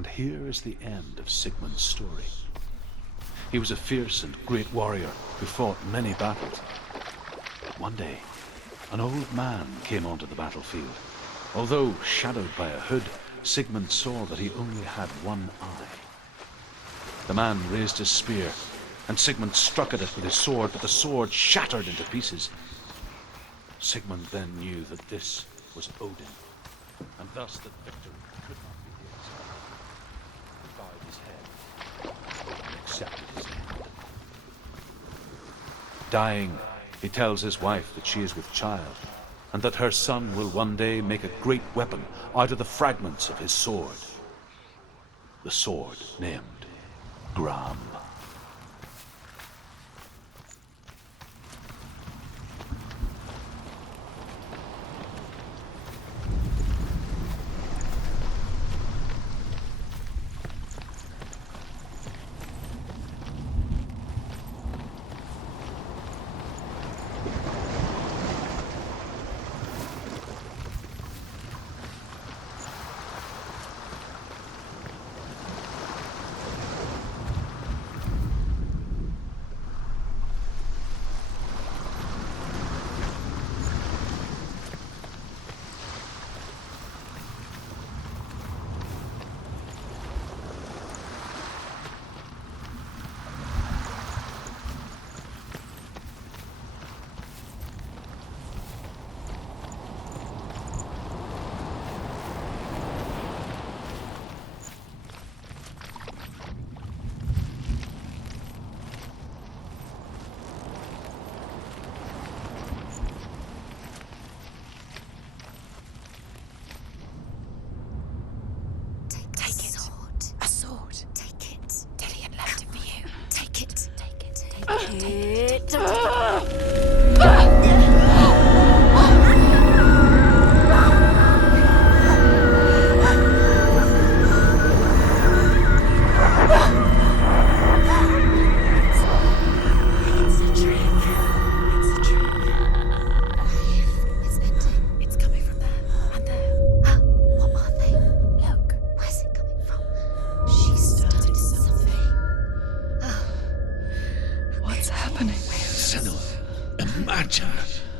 And here is the end of Sigmund's story. He was a fierce and great warrior who fought many battles. But one day, an old man came onto the battlefield. Although shadowed by a hood, Sigmund saw that he only had one eye. The man raised his spear, and Sigmund struck at it with his sword, but the sword shattered into pieces. Sigmund then knew that this was Odin, and thus that victory could not be his. He bowed his head. Odin accepted his end. Dying, he tells his wife that she is with child, and that her son will one day make a great weapon out of the fragments of his sword. The sword named Gram.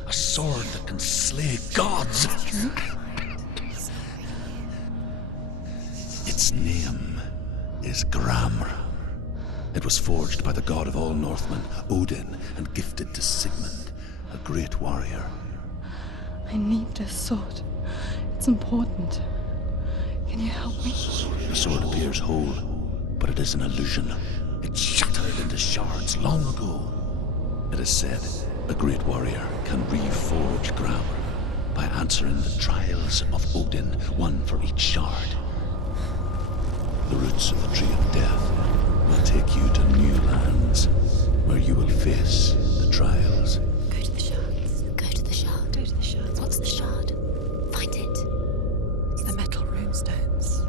A sword that can slay gods. Its name is Gram. It was forged by the god of all Northmen, Odin, and gifted to Sigmund, a great warrior. I need this sword. It's important. Can you help me? The sword appears whole, but it is an illusion. It shattered into shards long ago. It is said a great warrior can reforge Gram by answering the trials of Odin, one for each shard. The roots of the Tree of Death will take you to new lands where you will face the trials. Go to the shards. Go to the shard. Go to the shards. What's the shard? Find it. It's the metal runestones.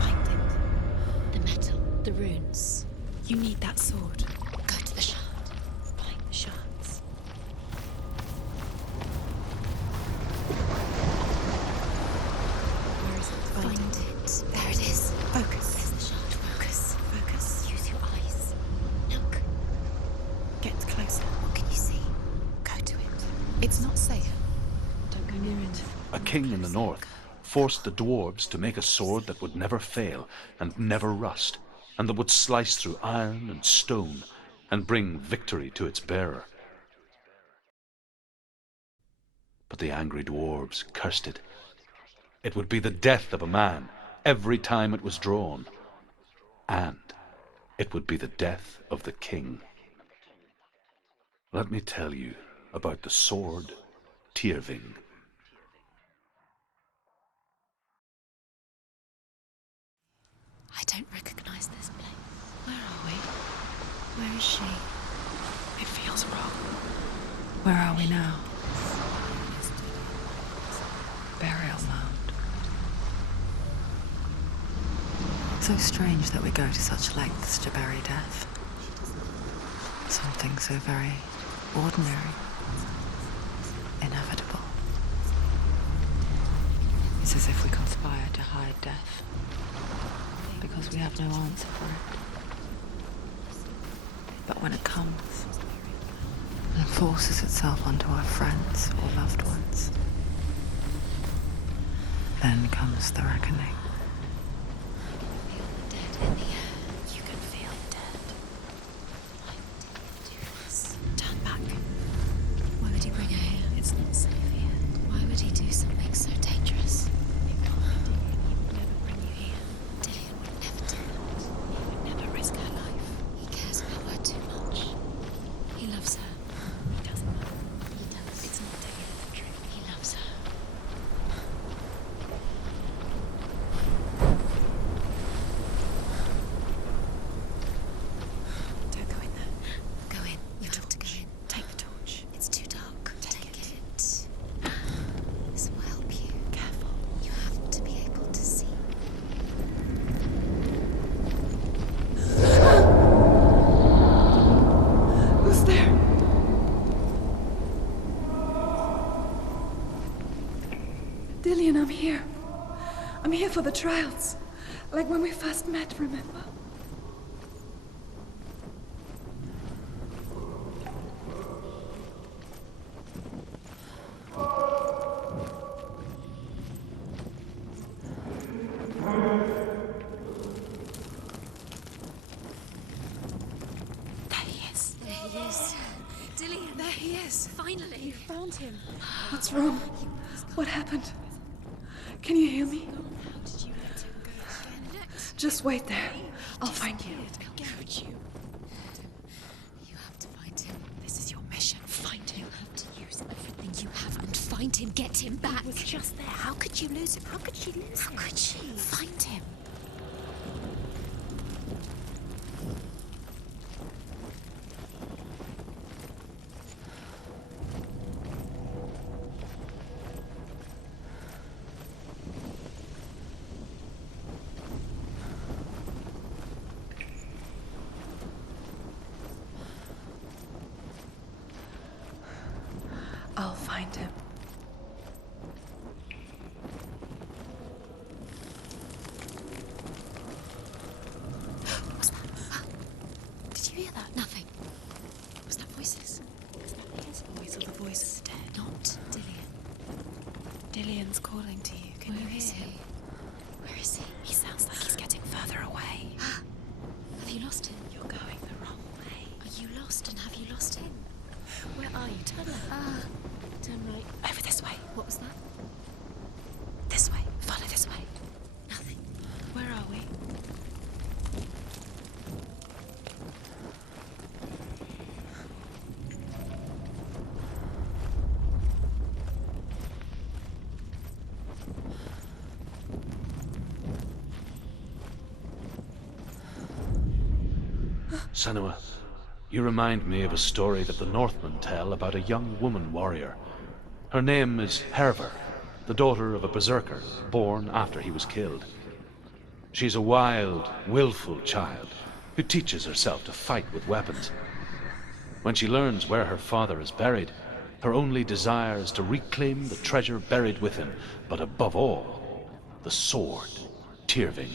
Find it. The metal, the runes. You need that sword. Go to the shard. Find the shards. Where is it? Find it. There it is. Focus. There's the shard. Focus. Focus. Use your eyes. Look. Get closer. What can you see? Go to it. It's not safe. Don't go near it. A king in the north forced the dwarves to make a sword that would never fail and never rust, and that would slice through iron and stone and bring victory to its bearer. But the angry dwarves cursed it. It would be the death of a man every time it was drawn, and it would be the death of the king. Let me tell you about the sword Tyrving. I don't recognize this place. Where are we? Where is she? It feels wrong. Where are we now? Burial mound. So strange that we go to such lengths to bury death. Something so very ordinary, inevitable. It's as if we conspire to hide death because we have no answer for it. But when it comes and forces itself onto our friends or loved ones, then comes the reckoning. Dead in the air. You can feel dead. Why would he do this? Turn back. Why would he bring her here? It's not safe here. Why would he do something so dangerous? It can't be Dillian. He would never bring you here. Dillian would never do that. He would never risk her life. He cares about her too much. He loves her. He doesn't know. He does. It's not Dillian the trick. He loves her. Don't go in there. Go in. You have to go in. Take the torch. It's too dark. Take it. This will help you. Careful. You have to be able to see. Who's there? Dillian, I'm here. I'm here for the trials. Like when we first met, remember? There he is. There he is. Dillian. There he is. Finally. You found him. What's wrong? What happened? Can you hear me? How did you let him go again? Just wait there. I'll find you. How could you? You have to find him. This is your mission. Find him. You have to use everything you have and find him. Get him back. He was just there. How could you lose him? How could she lose him? How could she? Find him. I'll find him. What's that? Did you hear that? Nothing. Was that voices? Was that his voice or the voice of the dead? Not Dillian. Dillian's calling to you. Can you hear him? Where is he? He sounds like he's getting further away. Have you lost him? You're going the wrong way. Are you lost and have you lost him? Where are you? Turn left. Turn right. Over this way. What was that? This way. Follow this way. Nothing. Where are we? Senua, you remind me of a story that the Northmen tell about a young woman warrior. Her name is Herver, the daughter of a berserker born after he was killed. She's a wild, willful child who teaches herself to fight with weapons. When she learns where her father is buried, her only desire is to reclaim the treasure buried with him, but above all, the sword, Tyrving.